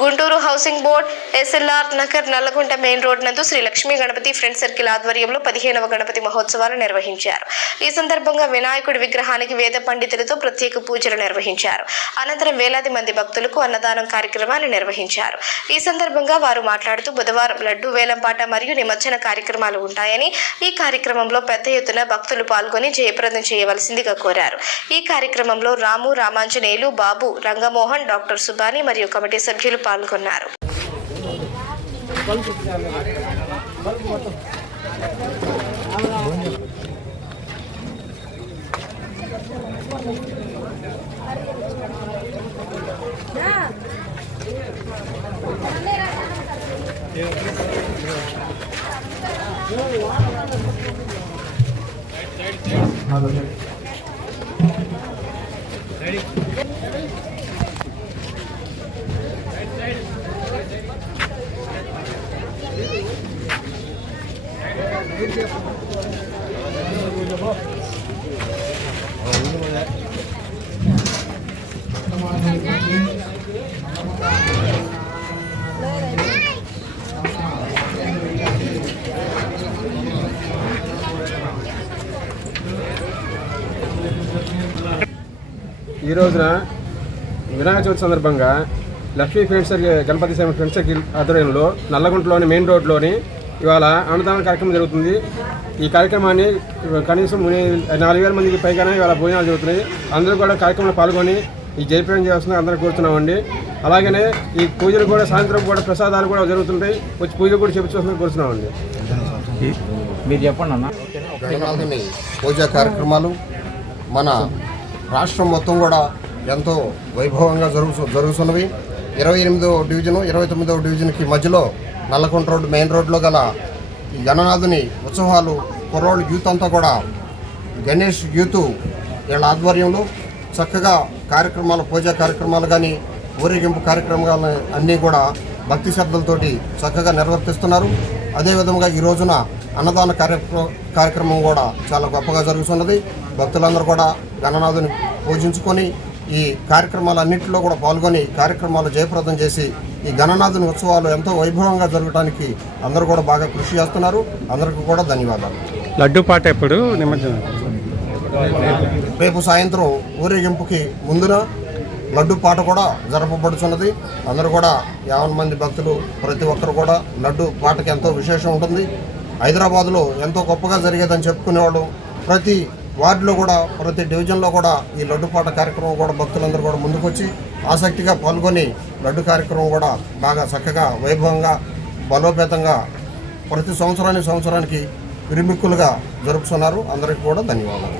Guntur housing board SLR Nagar Nallagunta main road నందు Shri Lakshmi Ganapati friend circle ఆధ్వర్యంలో 15వ గణపతి మహోత్సవాలు నిర్వహించారు. ఈ సందర్భంగా వినాయకుడి విగ్రహానికి వేద పండితులతో ప్రత్యేక పూజలు నిర్వహించారు. అనంతరం వేలాది మంది భక్తులకు అన్నదానం కార్యక్రమాలు నిర్వహించారు. ఈ సందర్భంగా వారు మాట్లాడుతూ బుధవారం లడ్డు వేలంపాట మరియు నిమజ్జన కార్యక్రమాలు ఉంటాయని, ఈ కార్యక్రమంలో పెద్ద ఎత్తున భక్తులు పాల్గొని జయప్రదం చేయవలసిందిగా కోరారు. ఈ కార్యక్రమంలో రాము, రామాంజనేయులు, బాబు, రంగమోహన్, డాక్టర్ సుబాని మరియు కమిటీ సభ్యులు పాల్గొన్నారు. ఈ రోజున వినాయక చవితి సందర్భంగా లక్ష్మీ ఫ్రెండ్స్ గణపతి సేవ ఫ్రెండ్స్ సర్కిల్ ఆధ్వర్యంలో నల్లగుంటలోని మెయిన్ రోడ్లోని ఇవాళ అన్నదాన కార్యక్రమం జరుగుతుంది. ఈ కార్యక్రమాన్ని కనీసం 4,000 మందికి పైగానే ఇవాళ భోజనాలు జరుగుతున్నాయి. అందరూ కూడా కార్యక్రమంలో పాల్గొని ఈ జయప్రదం చేస్తున్నా అందరూ కోరుతున్నామండి. అలాగనే ఈ పూజలు కూడా సాయంత్రం కూడా ప్రసాదాలు కూడా జరుగుతుంటాయి. వచ్చి పూజలు కూడా చేపించుకోవాలని కోరుతున్నామండి. మీరు చెప్పండి అన్న. గణనాథుని పూజా కార్యక్రమాలు మన రాష్ట్రం మొత్తం కూడా ఎంతో వైభవంగా జరుగుతున్నవి. 28వ డివిజను 29వ డివిజన్కి మధ్యలో నల్లకుంట రోడ్డు మెయిన్ రోడ్లో గల ఈ గణనాథుని ఉత్సవాలు కుర్రోళ్ళు యూత్ అంతా కూడా గణేష్ యూత్ వీళ్ళ ఆధ్వర్యంలో చక్కగా కార్యక్రమాలు, పూజా కార్యక్రమాలు కానీ ఊరేగింపు కార్యక్రమాలు అన్నీ కూడా భక్తి శ్రద్ధలతోటి చక్కగా నిర్వర్తిస్తున్నారు. అదేవిధంగా ఈ రోజున అన్నదాన కార్యక్రమం కూడా చాలా గొప్పగా జరుగుతున్నది. భక్తులందరూ కూడా గణనాథుని పూజించుకొని ఈ కార్యక్రమాలన్నింటిలో కూడా పాల్గొని కార్యక్రమాలు జయప్రదం చేసి ఈ గణనాథుని ఉత్సవాలు ఎంతో వైభవంగా జరగడానికి అందరూ కూడా బాగా కృషి చేస్తున్నారు. అందరికీ కూడా ధన్యవాదాలు. లడ్డు పాట ఎప్పుడు నిమజ్జనం? రేపు సాయంత్రం ఊరేగింపుకి ముందున లడ్డు పాట కూడా జరపబడుతున్నది. అందరూ కూడా 50 మంది భక్తులు ప్రతి ఒక్కరు కూడా లడ్డు పాటకి ఎంతో విశేషం ఉంటుంది. హైదరాబాద్లో ఎంతో గొప్పగా జరిగేదని చెప్పుకునేవాళ్ళు. ప్రతి వార్డులో కూడా ప్రతి డివిజన్లో కూడా ఈ లడ్డు పాట కార్యక్రమం కూడా భక్తులందరూ కూడా ముందుకొచ్చి ఆసక్తిగా పాల్గొని లడ్డు కార్యక్రమం కూడా బాగా చక్కగా వైభవంగా బలోపేతంగా ప్రతి సంవత్సరానికి విరిమిక్కులుగా జరుపుతున్నారు. అందరికీ కూడా ధన్యవాదాలు.